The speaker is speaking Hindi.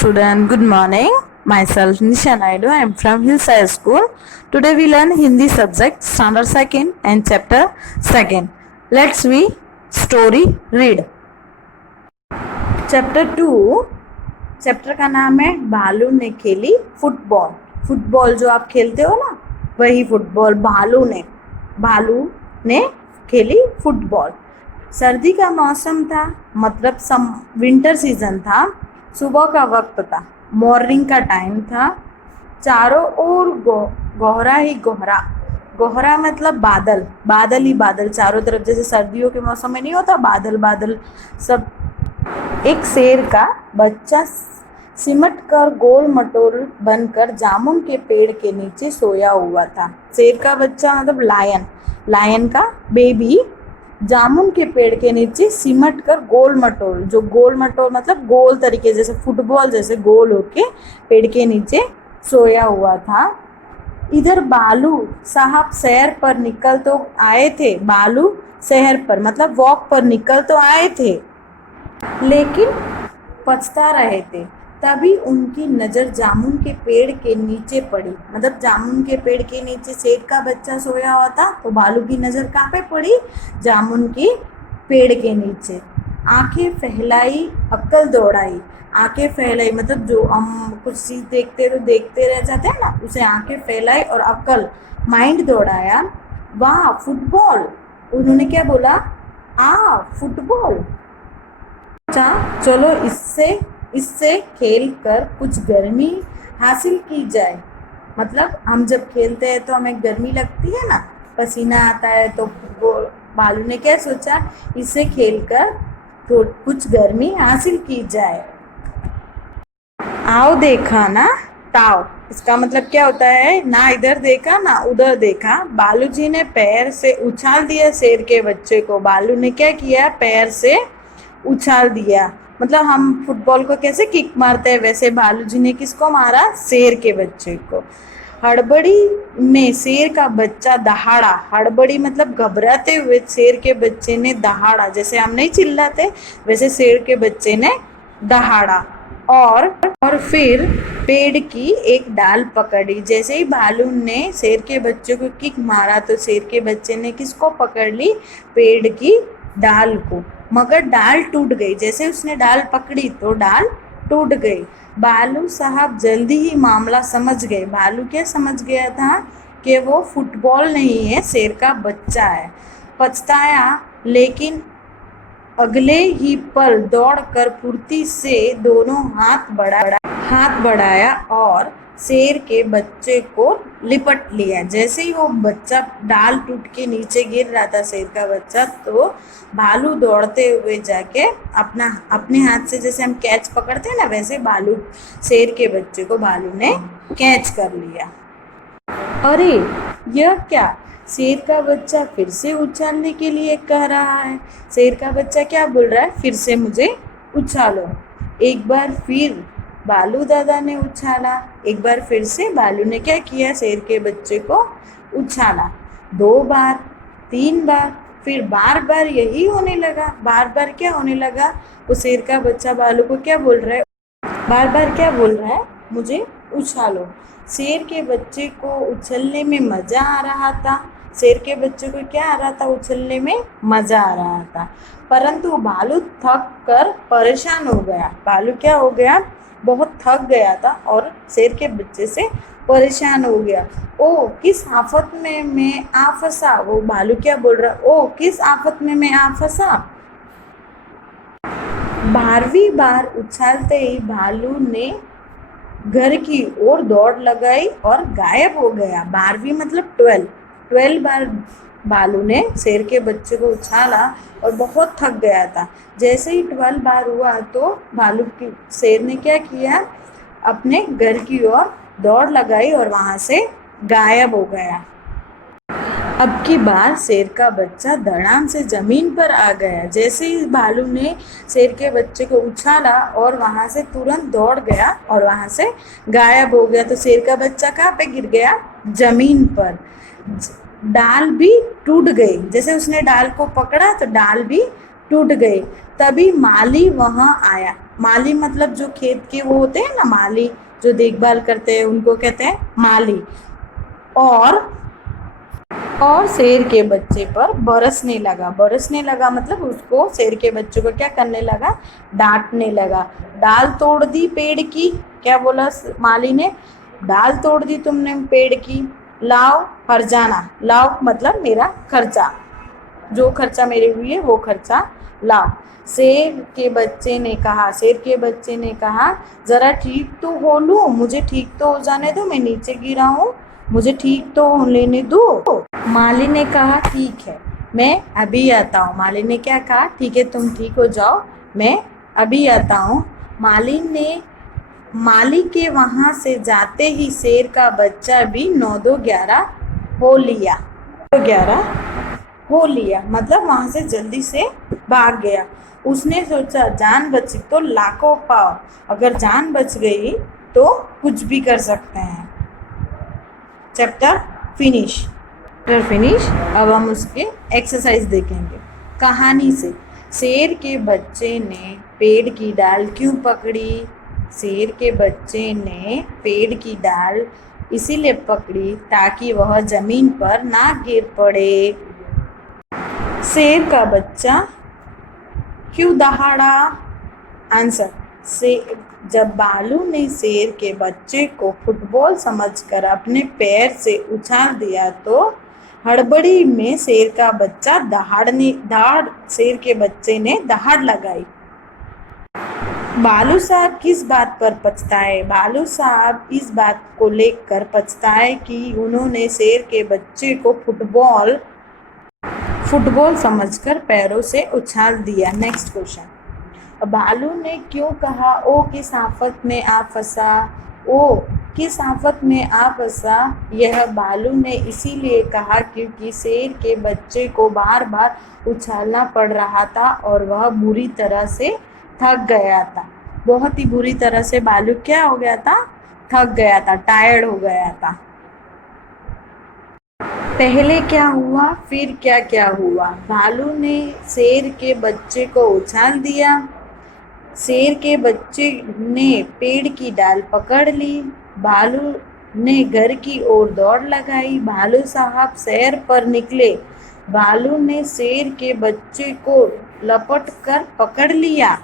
student, good morning. Myself Nisha Naidu. I am from Hillside School. Today we learn Hindi subject standard 2nd and chapter 2nd. Let's we story read. Chapter 2. Chapter का नाम है भालू ने खेली फुटबॉल। फुटबॉल जो आप खेलते हो ना, वही फुटबॉल। भालू ने खेली फुटबॉल। सर्दी का मौसम था, मतलब विंटर सीजन था। सुबह का वक्त था, मॉर्निंग का टाइम था। चारों ओर कोहरा ही कोहरा। कोहरा मतलब बादल, बादल ही बादल चारों तरफ। जैसे सर्दियों के मौसम में नहीं होता बादल बादल सब। एक शेर का बच्चा सिमट कर गोल मटोल बनकर जामुन के पेड़ के नीचे सोया हुआ था। शेर का बच्चा मतलब लायन का बेबी जामुन के पेड़ के नीचे सिमट कर गोल मटोल मतलब गोल तरीके जैसे फुटबॉल जैसे गोल होके पेड़ के नीचे सोया हुआ था। इधर बालू साहब सैर पर निकल तो आए थे। बालू शहर पर मतलब वॉक पर निकल तो आए थे, लेकिन पछता रहे थे। तभी उनकी नज़र जामुन के पेड़ के नीचे पड़ी। मतलब जामुन के पेड़ के नीचे शेर का बच्चा सोया हुआ था, तो बालू की नज़र कहाँ पे पड़ी? जामुन की पेड़ के नीचे। आंखें फैलाई, अक्ल दौड़ाई। आंखें फैलाई मतलब जो हम कुछ चीज़ देखते तो देखते रह जाते हैं ना, उसे आंखें फैलाई और अक्ल माइंड दौड़ाया। वाह फुटबॉल! उन्होंने क्या बोला? फुटबॉल। चलो इससे खेल कर कुछ गर्मी हासिल की जाए। मतलब हम जब खेलते हैं तो हमें गर्मी लगती है ना, पसीना आता है। तो बालू ने क्या सोचा, इससे खेल कर तो कुछ गर्मी हासिल की जाए। आओ देखा ना ताओ, इसका मतलब क्या होता है? ना इधर देखा ना उधर देखा। बालू जी ने पैर से उछाल दिया शेर के बच्चे को। बालू ने क्या किया? पैर से उछाल दिया। मतलब हम फुटबॉल को कैसे किक मारते हैं, वैसे बालू जी ने किसको मारा? शेर के बच्चे को। हड़बड़ी में शेर का बच्चा दहाड़ा। हड़बड़ी मतलब घबराते हुए शेर के बच्चे ने दहाड़ा। जैसे हम नहीं चिल्लाते, वैसे शेर के बच्चे ने दहाड़ा और फिर पेड़ की एक डाल पकड़ी। जैसे ही भालू ने शेर के बच्चे को किक मारा तो शेर के बच्चे ने किसको पकड़ ली? पेड़ की डाल को। मगर डाल टूट गई। जैसे उसने डाल पकड़ी तो डाल टूट गई। बालू साहब जल्दी ही मामला समझ गए। बालू क्या समझ गया था? कि वो फुटबॉल नहीं है, शेर का बच्चा है। पछताया, लेकिन अगले ही पल दौड़कर फुर्ती से दोनों हाथ बढ़ाया और शेर के बच्चे को लिपट लिया। जैसे ही वो बच्चा डाल टूट के नीचे गिर रहा था शेर का बच्चा, तो भालू दौड़ते हुए जाके अपने हाथ से, जैसे हम कैच पकड़ते हैं ना, वैसे शेर के बच्चे को भालू ने कैच कर लिया। अरे यह क्या? शेर का बच्चा फिर से उछालने के लिए कह रहा है। शेर का बच्चा क्या बोल रहा है? फिर से मुझे उछालो। एक बार फिर बालू दादा ने उछाला। एक बार फिर से बालू ने क्या किया? शेर के बच्चे को उछाला। 2 बार, 3 बार, फिर बार बार यही होने लगा। बार बार क्या होने लगा? वो शेर का बच्चा बालू को क्या बोल रहा है? बार बार क्या बोल रहा है? मुझे उछालो। शेर के बच्चे को उछलने में मज़ा आ रहा था। शेर के बच्चे को क्या आ रहा था? उछलने में मज़ा आ रहा था। परंतु भालू थक कर परेशान हो गया। भालू क्या हो गया? बहुत थक गया था और शेर के बच्चे से परेशान हो गया। ओ किस आफत में मैं आ फंसा। वो भालू क्या बोल रहा? ओ किस आफत में मैं आ फंसा। 12वीं बार उछालते ही भालू ने घर की ओर दौड़ लगाई और गायब हो गया। 12वीं मतलब 12 बार भालू ने शेर के बच्चे को उछाला और बहुत थक गया था। जैसे ही 12 बार हुआ तो शेर ने क्या किया? अपने घर की ओर दौड़ लगाई और वहाँ से गायब हो गया। अब की बार शेर का बच्चा धड़ाम से जमीन पर आ गया। जैसे ही भालू ने शेर के बच्चे को उछाला और वहाँ से तुरंत दौड़ गया और वहाँ से गायब हो गया। तो शेर का बच्चा कहाँ पे गिर गया? जमीन पर। डाल भी टूट गई। जैसे उसने डाल को पकड़ा तो डाल भी टूट गई। तभी माली वहाँ आया। माली मतलब जो खेत के वो होते हैं ना, माली जो देखभाल करते हैं उनको कहते हैं माली। और शेर के बच्चे पर बरसने लगा। बरसने लगा मतलब उसको, शेर के बच्चे को क्या करने लगा, डांटने लगा। डाल तोड़ दी पेड़ की, क्या बोला माली ने, डाल तोड़ दी तुमने पेड़ की, लाओ हरजाना, लाओ मतलब मेरा खर्चा, जो खर्चा मेरे हुई है वो खर्चा लाओ। शेर के बच्चे ने कहा, शेर के बच्चे ने कहा जरा ठीक तो हो लूं, मुझे ठीक तो हो जाने दो, मैं नीचे गिरा हूँ, मुझे ठीक तो हो लेने दो। माली ने कहा ठीक है, मैं अभी आता हूँ। माली ने क्या कहा, ठीक है तुम ठीक हो जाओ, मैं अभी आता हूँ। माली के वहां से जाते ही शेर का बच्चा भी 9-2-11 हो लिया। 11 हो लिया मतलब वहां से जल्दी से भाग गया। उसने सोचा जान बची तो लाखों पाओ, अगर जान बच गई तो कुछ भी कर सकते हैं। Chapter finish. अब हम उसके एक्सरसाइज देखेंगे। कहानी से, शेर के बच्चे ने पेड़ की डाल क्यों पकड़ी? शेर के बच्चे ने पेड़ की डाल इसीलिए पकड़ी ताकि वह जमीन पर ना गिर पड़े। शेर का बच्चा क्यों दहाड़ा? आंसर, से जब बालू ने शेर के बच्चे को फुटबॉल समझकर अपने पैर से उछाल दिया तो हड़बड़ी में शेर का बच्चा शेर के बच्चे ने दहाड़ लगाई। बालू साहब किस बात पर पछताए? बालू साहब इस बात को लेकर पछताए कि उन्होंने शेर के बच्चे को फुटबॉल समझकर पैरों से उछाल दिया। Next question. बालू ने क्यों कहा ओ किस आफत में आ फंसा? ओ किस आफत में आ फंसा, यह बालू ने इसीलिए कहा क्योंकि शेर के बच्चे को बार बार उछालना पड़ रहा था और वह बुरी तरह से थक गया था। बहुत ही बुरी तरह से बालू क्या हो गया था, थक गया था, टायर्ड हो गया था। पहले क्या हुआ फिर क्या क्या हुआ? भालू ने शेर के बच्चे को उछाल दिया, शेर के बच्चे ने पेड़ की डाल पकड़ ली, भालू ने घर की ओर दौड़ लगाई, भालू साहब सैर पर निकले, भालू ने शेर के बच्चे को लपट कर पकड़ लिया।